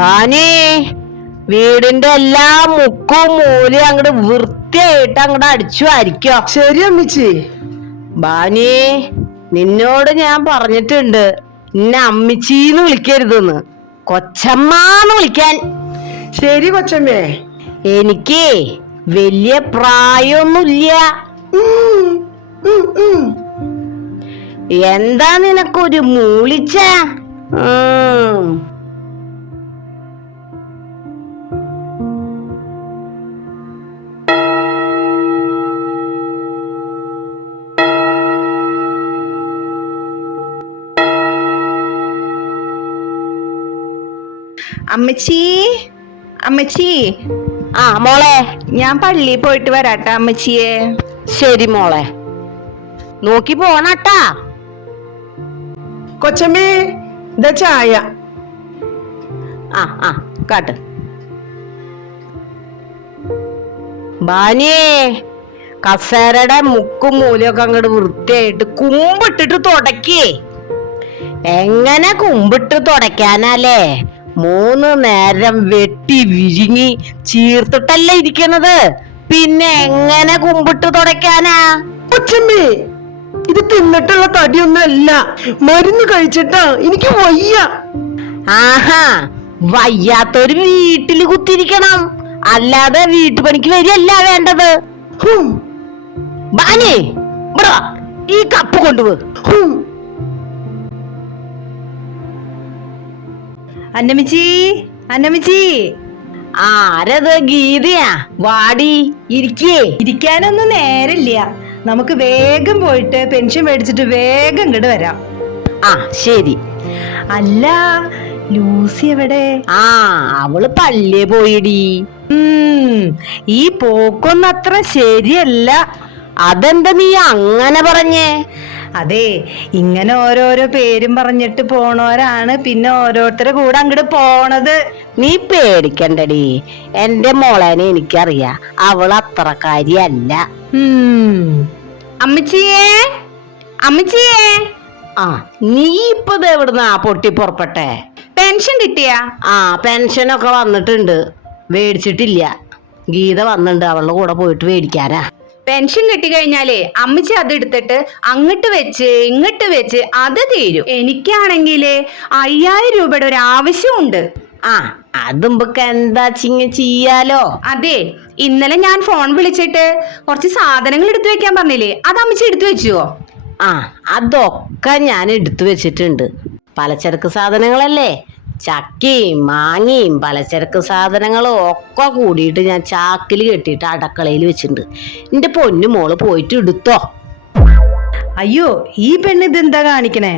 ബാനി, വീടിന്റെ എല്ലാ മുക്കും മൂലയും അങ്ങോട്ട് വൃത്തിയായിട്ട് അങ്ങോട്ട് അടിച്ചു വാരിക്കോ. ശരി അമ്മച്ചി. ബാനി, നിന്നോട് ഞാൻ പറഞ്ഞിട്ടുണ്ട് എന്നെ അമ്മിച്ചീന്ന് വിളിക്കരുതെന്ന്, കൊച്ചമ്മാന്ന് വിളിക്കാൻ. ശരി കൊച്ചമ്മേ. എനിക്ക് വലിയ പ്രായമൊന്നുമില്ല. എന്താ നിനക്കൊരു മൂളിച്ച? അമ്മച്ചി, അമ്മച്ചി. ആ മോളെ, ഞാൻ പള്ളിയിൽ പോയിട്ട് വരാട്ടാ അമ്മച്ചിയെ. ശരി മോളെ, നോക്കി പോണട്ടാ. കൊച്ചമ്മേ, ഇതാ ചായ. ആ കാട്ട്. ബാനിയേ, കസേരയുടെ മുക്കും മൂലയൊക്കെ അങ്ങോട്ട് വൃത്തിയായിട്ട് കുമ്പിട്ടിട്ട് തുടക്കേ. എങ്ങനെ കുമ്പിട്ട് തുടയ്ക്കാനല്ലേ? 3 നേരം വെട്ടി വിഴുങ്ങി ചീർത്തിട്ടല്ലേ ഇരിക്കണത്, പിന്നെ എങ്ങനെ കുമ്പിട്ട് തുടയ്ക്കാനാ? കൊച്ചമ്മേ, ഇത് തിന്നിട്ടുള്ള തടിയൊന്നും അല്ല, മരുന്ന് കഴിച്ചിട്ടാ. എനിക്ക് വയ്യ. ആഹാ, വയ്യാത്തൊരു വീട്ടില് കുത്തിരിക്കണം, അല്ലാതെ വീട്ടുപണിക്ക് വരികയല്ല വേണ്ടത്. ബാനി, ഇവിടെ വാ, ഈ കപ്പ് കൊണ്ടുപോ. അന്നമ്മച്ചി, അന്നമ്മച്ചി. ആരത്? ഗീതയാ? വാടി, ഇരിക്കേ. ഇരിക്കാനൊന്നും നേരില്ല. നമുക്ക് വേഗം പോയിട്ട് പെൻഷൻ മേടിച്ചിട്ട് വേഗം ഇങ്ങോട്ട് വരാം. ആ ശരി. അല്ല, ലൂസി എവിടെ? അവള് പള്ളിയെ പോയിടി. ഈ പോക്കൊന്നും അത്ര ശരിയല്ല. അതെന്താ നീ അങ്ങനെ പറഞ്ഞേ? അതെ, ഇങ്ങനെ ഓരോരോ പേരും പറഞ്ഞിട്ട് പോണോരാണ് പിന്നെ ഓരോരുത്തരുടെ കൂടെ അങ്ങോട്ട് പോണത്. നീ പേടിക്കണ്ടടി, എന്റെ മോളേനെ എനിക്കറിയാം, അവൾ അത്രക്കാരിയല്ല. അമ്മച്ചിയേ, അമ്മച്ചിയേ. നീ ഇപ്പൊ എവിടുന്നാ പൊട്ടി പുറപ്പെട്ടെ? പെൻഷൻ കിട്ടിയാ? പെൻഷനൊക്കെ വന്നിട്ടുണ്ട്, മേടിച്ചിട്ടില്ല. ഗീത വന്നിട്ടുണ്ട്, അവളുടെ കൂടെ പോയിട്ട് മേടിക്കാനാ. പെൻഷൻ കിട്ടിക്കഴിഞ്ഞാലേ അമ്മച്ചി അത് എടുത്തിട്ട് അങ്ങോട്ട് വെച്ച് ഇങ്ങോട്ട് വെച്ച് അത് തീരും. എനിക്കാണെങ്കിലേ 5000 രൂപയുടെ ഒരു ആവശ്യമുണ്ട്. അതുമ്പൊക്കെ എന്താ ചെയ്യാലോ? അതെ, ഇന്നലെ ഞാൻ ഫോൺ വിളിച്ചിട്ട് കുറച്ച് സാധനങ്ങൾ എടുത്തു വെക്കാൻ പറഞ്ഞില്ലേ, അത് അമ്മച്ചി എടുത്തു വെച്ചുവോ? അതൊക്കെ ഞാൻ എടുത്തു വെച്ചിട്ടുണ്ട്. പലചരക്ക് സാധനങ്ങളല്ലേ, ചക്കയും മാങ്ങയും പലചരക്ക് സാധനങ്ങളും ഒക്കെ കൂടിയിട്ട് ഞാൻ ചാക്കിൽ കെട്ടിയിട്ട് അടുക്കളയിൽ വെച്ചിട്ടുണ്ട്. എന്റെ പൊന്നു മോള് പോയിട്ട് എടുത്തോ. അയ്യോ, ഈ പെണ്ണ് ഇതെന്താ കാണിക്കണേ?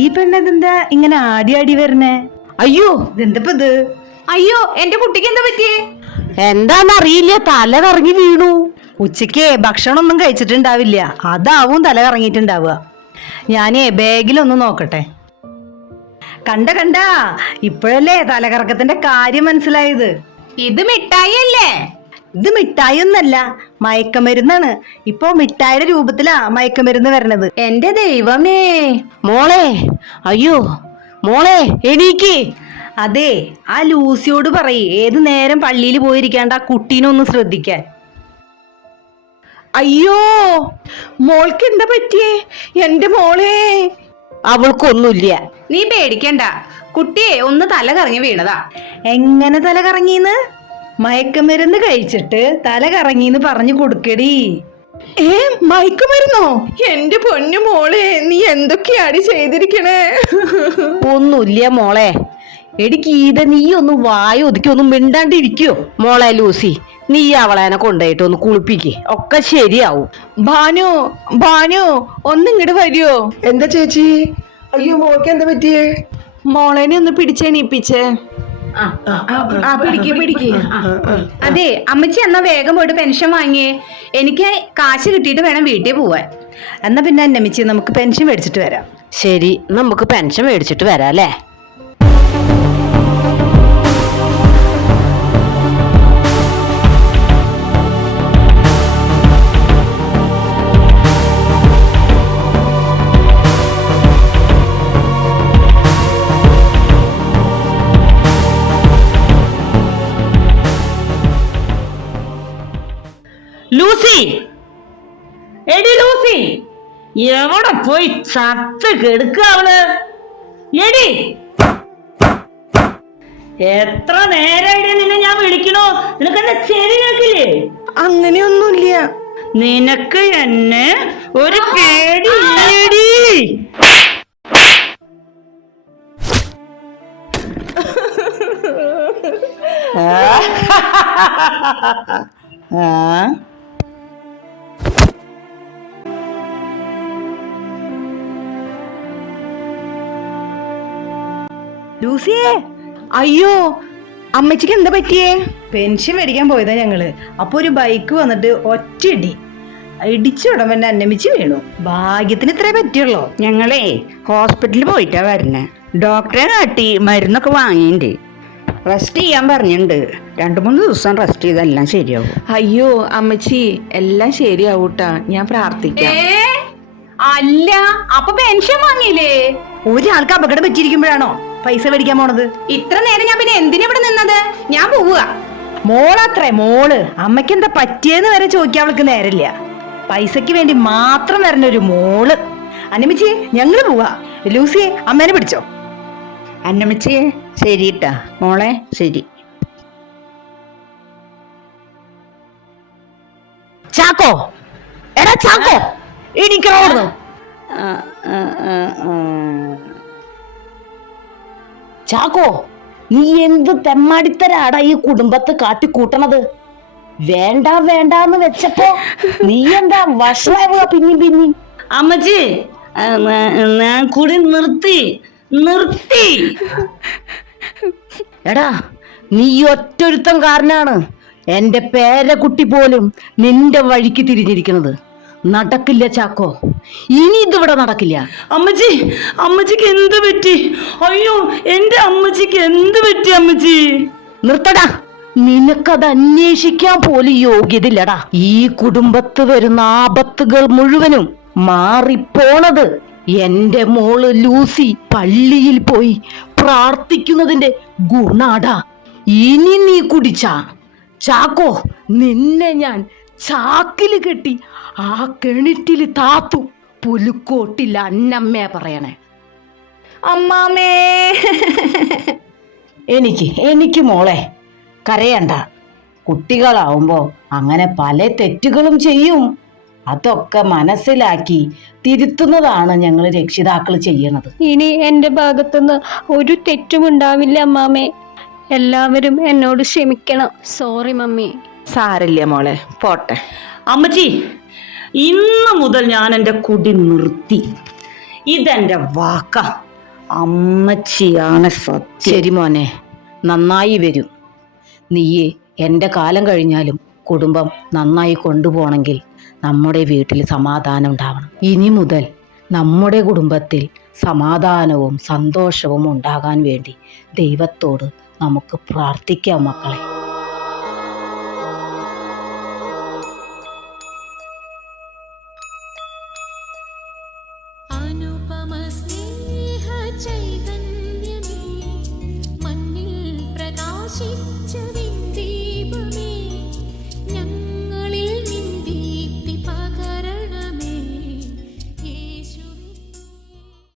ഈ പെണ്ണ് ഇതെന്താ ഇങ്ങനെ ആടി ആടി വരണേ? അയ്യോ, ഇതെന്തപ്പ ഇത്? അയ്യോ, എന്റെ കുട്ടിക്ക് എന്താ പറ്റിയേ? എന്താന്നറിയില്ല, തല കറങ്ങി വീണു. ഉച്ചക്ക് ഭക്ഷണം ഒന്നും കഴിച്ചിട്ടുണ്ടാവില്ല, അതാവും തല കറങ്ങിയിട്ടുണ്ടാവുക. ഞാനേ ബാഗിലൊന്ന് നോക്കട്ടെ. കണ്ട ഇപ്പോഴല്ലേ തലകറക്കത്തിന്റെ കാര്യം മനസ്സിലായത്. ഇത് മിഠായി അല്ലേ? ഇത് മിഠായി ഒന്നല്ല, മയക്കമരുന്നാണ്. ഇപ്പൊ മിഠായിയുടെ രൂപത്തിലാ മയക്കമരുന്ന് വരണത്. എന്റെ ദൈവമേ. മോളെ, അയ്യോ മോളെ, എണീക്ക്. അതെ, ആ ലൂസിയോട് പറയ് ഏത് നേരം പള്ളിയിൽ പോയിരിക്കാണ്ട് ആ കുട്ടീനെ ഒന്ന് ശ്രദ്ധിക്കാൻ. അയ്യോ, മോൾക്ക് എന്താ പറ്റിയേ? എന്റെ മോളെ. അവൾക്കൊന്നുമില്ല, നീ പേടിക്കണ്ട. കുട്ടിയെ ഒന്ന് തല കറങ്ങി വീണതാ. എങ്ങനെ തല കറങ്ങിന്ന്? മയക്കമരുന്ന് കഴിച്ചിട്ട് തല കറങ്ങിന്ന് പറഞ്ഞു കൊടുക്കടി. മയക്കുമരുന്നോ? എന്റെ പൊന്നു മോളെ, നീ എന്തൊക്കെയാണ് ചെയ്തിരിക്കണേ? ഒന്നുമില്ല മോളെ. എടി ഗീത, നീ ഒന്ന് വായ ഒതുക്കി ഒന്നും മിണ്ടാണ്ടിരിക്കോ? മോളെ ലൂസി, നീ അവളേനെ കൊണ്ടുപോയിട്ട് ഒന്ന് കുളിപ്പിക്കേ, ഒക്കെ ശരിയാവും. ഭാനു ഒന്നിങ്ങോട്ട് വരുമോ? എന്താ ചേച്ചി? അയ്യോ, മോൾക്ക് എന്താ പറ്റിയേ? മോളേനെ ഒന്ന് പിടിച്ചെണീപ്പിച്ചേ. പിടിക്ക്. അതെ, അമ്മച്ചി എന്നാ വേഗം പോയിട്ട് പെൻഷൻ വാങ്ങിയേ. എനിക്ക് കാശ് കിട്ടിയിട്ട് വേണം വീട്ടിൽ പോവാൻ. എന്നാ പിന്നെ അന്നമ്മച്ചി, നമുക്ക് പെൻഷൻ മേടിച്ചിട്ട് വരാം. ശരി, നമുക്ക് പെൻഷൻ മേടിച്ചിട്ട് വരാം അല്ലേ? എവിടെ പോയി ചത്ത് കെടുക്കാവള്? എടി, എത്ര നേരായിട്ട് നിന്നെ ഞാൻ വിളിക്കണോ? നിനക്കെന്താ ചെവി കേൾക്കില്ലേ? അങ്ങനെയൊന്നുമില്ല. നിനക്ക് എന്നെ ഒരു പേടിയില്ലേടി? ലൂസിയേ, അയ്യോ, അമ്മച്ചിക്ക് എന്താ പറ്റിയേ? പെൻഷൻ മേടിക്കാൻ പോയതാ ഞങ്ങള്. അപ്പൊ ഒരു ബൈക്ക് വന്നിട്ട് ഒറ്റയിടി ഇടിച്ചുടമ്പന്നെ അന്നമിച്ച് വീണു. ഭാഗ്യത്തിന് ഇത്രേ പറ്റിയുള്ളൂ. ഞങ്ങളേ ഹോസ്പിറ്റലിൽ പോയിട്ടാ വരണേ. ഡോക്ടറെ കാട്ടി മരുന്നൊക്കെ വാങ്ങിയിട്ടുണ്ട്. റെസ്റ്റ് ചെയ്യാൻ പറഞ്ഞിട്ടുണ്ട്. 2-3 ദിവസം റെസ്റ്റ് ചെയ്തെല്ലാം ശരിയാവും. അയ്യോ അമ്മച്ചി, എല്ലാം ശരിയാവൂട്ടാ, ഞാൻ പ്രാർത്ഥിക്കാം. അല്ല, അപ്പൊ പെൻഷൻ വാങ്ങിയില്ലേ? ഒരാൾക്ക് അപകടം പറ്റിയിരിക്കുമ്പോഴാണോ പൈസ മേടിക്കാൻ പോണത്? ഇത്ര നേരം ഞാൻ പിന്നെ എന്തിനാ ഇവിടെ നിന്നത്? ഞാൻ പോവുക. മോളത്രേ മോള്. അമ്മയ്ക്ക് എന്താ പറ്റിയെന്ന് വരെ ചോദിക്കാൻ അവൾക്ക് നേരമില്ല. പൈസക്ക് വേണ്ടി മാത്രം വരണ ഒരു മോള്. അന്നമ്മച്ചി, ഞങ്ങള് പോവാ. ലൂസിയെ, അമ്മേനെ പിടിച്ചോ. അന്നമ്മച്ചിയെ ശരിട്ടാ മോളെ, ശരി. ചാക്കോ, എടാ ചാക്കോ, ഇടിക്കണോന്ന്. ചാക്കോ, നീ എന്ത് തെമ്മാടിത്തരാടാ ഈ കുടുംബത്തെ കാട്ടിക്കൂട്ടണത്? വേണ്ട വേണ്ടാന്ന് വെച്ചപ്പോ നീ എന്താ വഷളാവുക പിന്നി? അമ്മച്ചി, ഞാൻ കൂടി നിർത്തി. എടാ, നീ ഒറ്റൊരുത്തം കാരനാണ് എന്റെ പേരക്കുട്ടി പോലും നിന്റെ വഴിക്ക് തിരിഞ്ഞിരിക്കുന്നത്. നടക്കില്ല ചാക്കോ, ഇനി ഇതിവിടെ നടക്കില്ല. അമ്മച്ചിക്ക് എന്ത് പറ്റി? അയ്യോ, എന്റെ അമ്മച്ചിക്ക് എന്ത് പറ്റി? അമ്മച്ചി നിർത്തടാ, നിനക്കത് അന്വേഷിക്കാൻ പോലും യോഗ്യതയില്ലടാ. ഈ കുടുംബത്ത് വരുന്ന ആപത്തുകൾ മുഴുവനും മാറിപ്പോണത് എന്റെ മോള് ലൂസി പള്ളിയിൽ പോയി പ്രാർത്ഥിക്കുന്നതിന്റെ ഗുണാടാ. ഇനി നീ കുടിച്ചാ ചാക്കോ, നിന്നെ ഞാൻ ചാക്കില് കെട്ടി ആ കിണറ്റില് താത്തു. പുലുക്കോട്ടില്ല അന്നമ്മേ പറയണേ. അമ്മാമേ, എനിക്ക് മോളെ കരയണ്ട. കുട്ടികളാവുമ്പോ അങ്ങനെ പല തെറ്റുകളും ചെയ്യും. അതൊക്കെ മനസ്സിലാക്കി തിരുത്തുന്നതാണ് ഞങ്ങൾ രക്ഷിതാക്കൾ ചെയ്യണത്. ഇനി എന്റെ ഭാഗത്തുനിന്ന് ഒരു തെറ്റും ഉണ്ടാവില്ല അമ്മാമേ. എല്ലാവരും എന്നോട് ക്ഷമിക്കണം. Sorry mummy. സാരില്ല മോളെ, പോട്ടെ. അമ്മച്ചി, ഇന്ന് മുതൽ ഞാൻ എൻ്റെ കുടി നിർത്തി. ഇതെന്റെ വാക്ക. അമ്മച്ചിയാണ് സത്യം. ശരി മോനെ, നന്നായി വരും. നീയെ എൻ്റെ കാലം കഴിഞ്ഞാലും കുടുംബം നന്നായി കൊണ്ടുപോകണമെങ്കിൽ നമ്മുടെ വീട്ടിൽ സമാധാനം ഉണ്ടാവണം. ഇനി മുതൽ നമ്മുടെ കുടുംബത്തിൽ സമാധാനവും സന്തോഷവും ഉണ്ടാകാൻ വേണ്ടി ദൈവത്തോട് നമുക്ക് പ്രാർത്ഥിക്കാം മക്കളെ. അനുപമ സ്നേഹ ചൈതന്യമേ മണ്ണിൽ പ്രകാശിച്ച